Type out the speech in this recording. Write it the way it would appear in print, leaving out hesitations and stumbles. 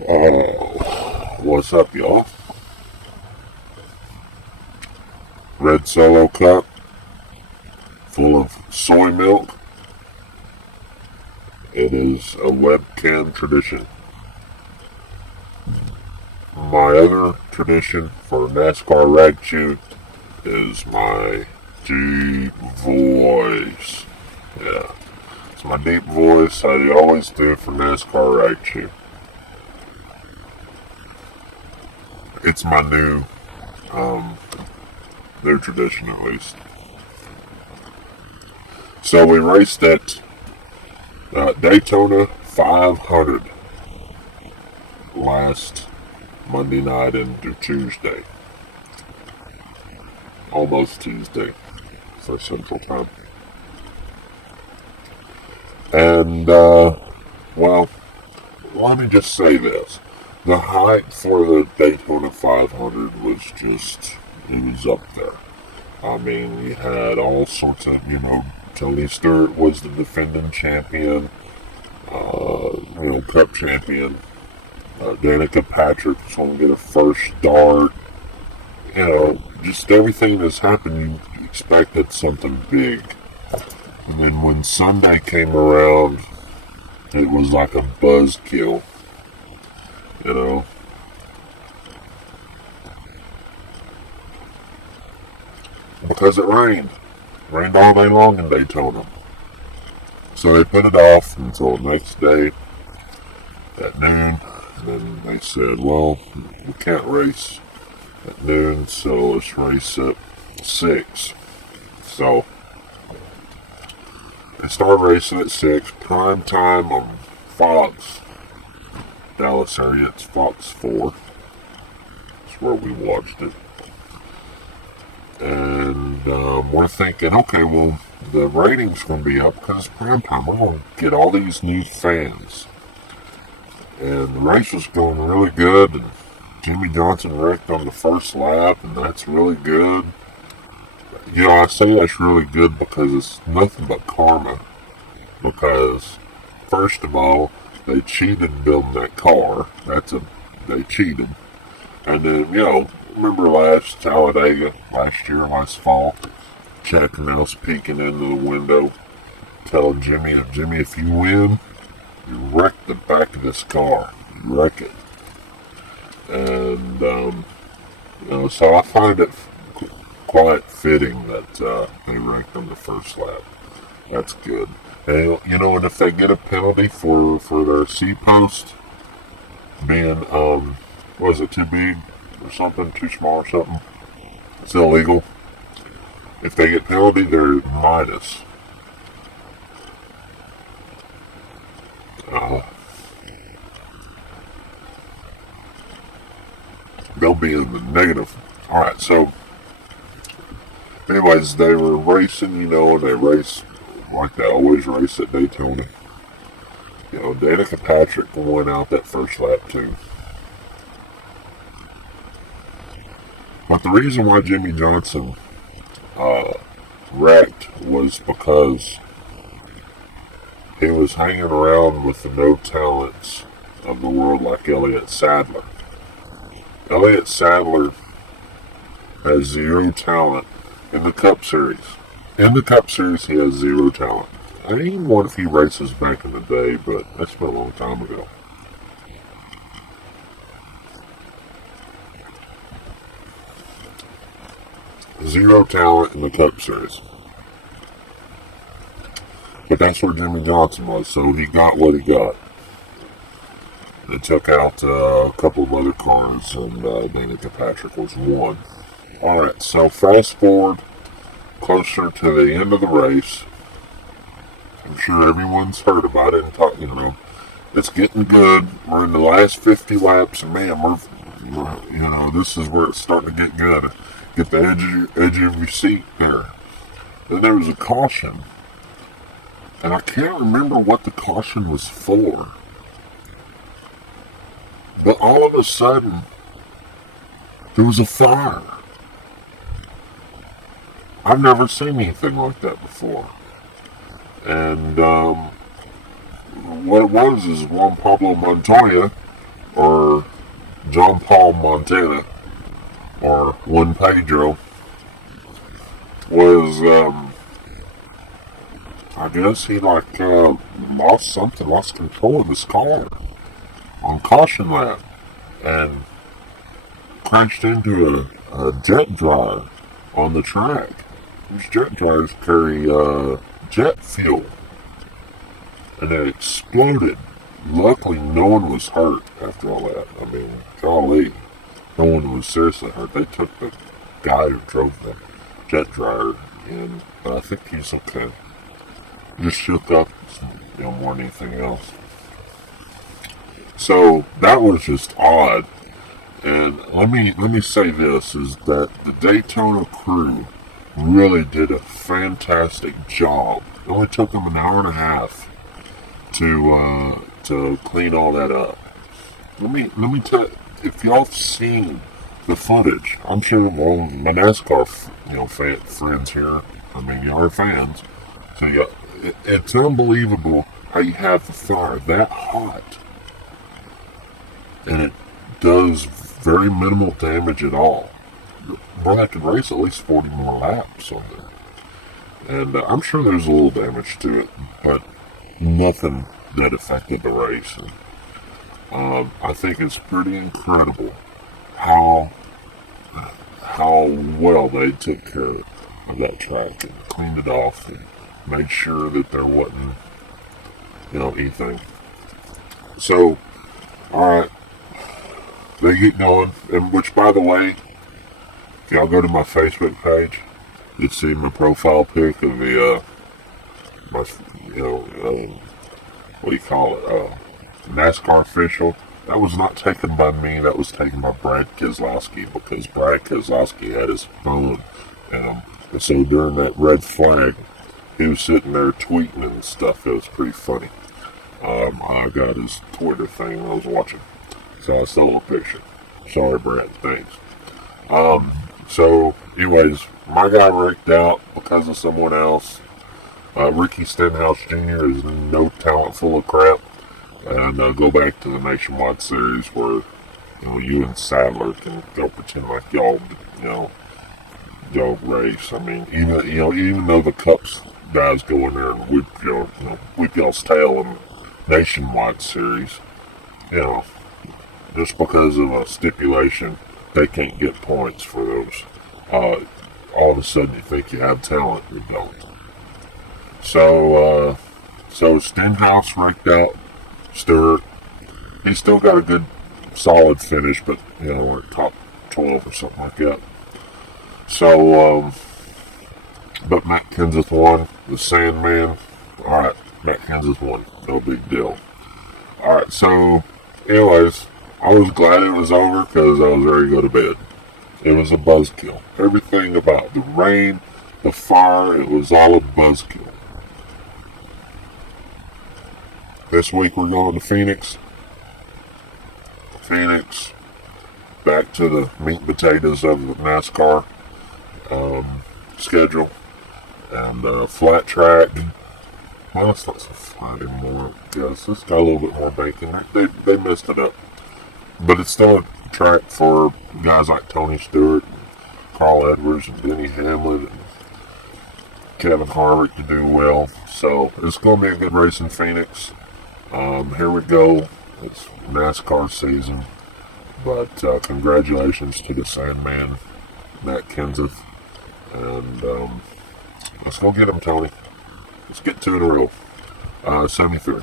What's up, y'all? Red Solo cup full of soy milk. It is a webcam tradition. My other tradition for NASCAR rag chew is my deep voice. Yeah, it's my deep voice I always do for NASCAR rag chew. It's my new tradition at least. So we raced at Daytona 500 last Monday night into Tuesday. Almost Tuesday for Central Time. And, well, let me just say this. The hype for the Daytona 500 was just, it was up there. I mean, you had all sorts of, Tony Stewart was the defending champion, Cup champion. Danica Patrick was going to get a first start. Just everything that's happened, you expected something big. And then when Sunday came around, it was like a buzzkill, because it rained. It rained all day long in Daytona. So they put it off until the next day at noon. And then they said, well, we can't race at noon, so let's race at 6. So they started racing at 6, prime time on Fox, Dallas area. It's Fox 4. That's where we watched it. And we're thinking, okay, well, the ratings going to be up because it's prime time. We're going to get all these new fans. And the race was going really good, and Jimmy Johnson wrecked on the first lap, and that's really good. I say that's really good because it's nothing but karma. Because, first of all, they cheated building that car. They cheated. And then, remember last last fall, checking us peeking into the window, telling Jimmy, if you win, you wreck the back of this car. You wreck it. And, so I find it quite fitting that they wrecked on the first lap. That's good. And, and if they get a penalty for their C-post being, was it too big or something, too small or something? It's illegal. If they get penalty, they're minus. They'll be in the negative. Alright, so anyways, they were racing, and they race like they always race at Daytona. Danica Patrick went out that first lap too. But the reason why Jimmy Johnson wrecked was because he was hanging around with the no talents of the world like Elliott Sadler. Elliott Sadler has zero talent in the Cup Series. In the Cup Series, he has zero talent. I didn't even know if he races back in the day, but that's been a long time ago. Zero talent in the Cup Series. But that's where Jimmy Johnson was, so he got what he got. They took out a couple of other cars, and Danica Patrick was one. Alright, so fast forward closer to the end of the race. I'm sure everyone's heard about it and talking about it. It's getting good. We're in the last 50 laps, and man, we're this is where it's starting to get good. Get the edge of your seat there. Then there was a caution. And I can't remember what the caution was for. But all of a sudden, there was a fire. I've never seen anything like that before. And what it was is Juan Pablo Montoya or John Paul Montana, or Juan Pedro, was, I guess he lost control of his car on caution lap and crashed into a jet dryer on the track. These jet dryers carry jet fuel, and it exploded. Luckily, no one was hurt after all that. I mean, golly, no one was seriously hurt. They took the guy who drove the jet dryer in, but I think he's okay. Just shook up, more than anything else. So that was just odd. And let me say this, is that the Daytona crew really did a fantastic job. It only took them an hour and a half to clean all that up. Let me tell you, if y'all have seen the footage, I'm sure my NASCAR friends here, I mean, y'all are fans, so yeah, it's unbelievable how you have the fire that hot and it does very minimal damage at all. Well, I could race at least 40 more laps on there. And I'm sure there's a little damage to it, but nothing that affected the race. And, I think it's pretty incredible how well they took care of that track and cleaned it off and made sure that there wasn't, anything. So, alright, they get going, and which, by the way, if y'all go to my Facebook page, you'll see my profile pic of the, what do you call it, NASCAR official. That was not taken by me, that was taken by Brad Keselowski, because Brad Keselowski had his phone, and so during that red flag, he was sitting there tweeting and stuff. It was pretty funny. I got his Twitter thing I was watching, so I saw a picture. Sorry, Brad, thanks. So, anyways, my guy wrecked out because of someone else. Ricky Stenhouse Jr. is no talent, full of crap. And go back to the Nationwide Series where, you and Sadler can go pretend like y'all race. I mean, even though the Cups guys go in there and whip y'all's tail in the Nationwide Series, just because of a stipulation, they can't get points for those. All of a sudden you think you have talent, you don't. So Stenhouse wrecked out Stewart. He still got a good, solid finish, but, we're top 12 or something like that. So, but Matt Kenseth won, the Sandman. Alright, Matt Kenseth won, no big deal. Alright, so, anyways, I was glad it was over because I was ready to go to bed. It was a buzzkill. Everything about the rain, the fire, it was all a buzzkill. This week we're going to Phoenix. Back to the meat and potatoes of the NASCAR schedule. And flat track. Well, it's not so flat anymore. Yes, it's got a little bit more bacon. They messed it up. But it's still a track for guys like Tony Stewart, and Carl Edwards, and Denny Hamlin, and Kevin Harvick to do well. So it's going to be a good race in Phoenix. Here we go. It's NASCAR season. But congratulations to the Sandman, Matt Kenseth. And let's go get him, Tony. Let's get 2 in a row. 73.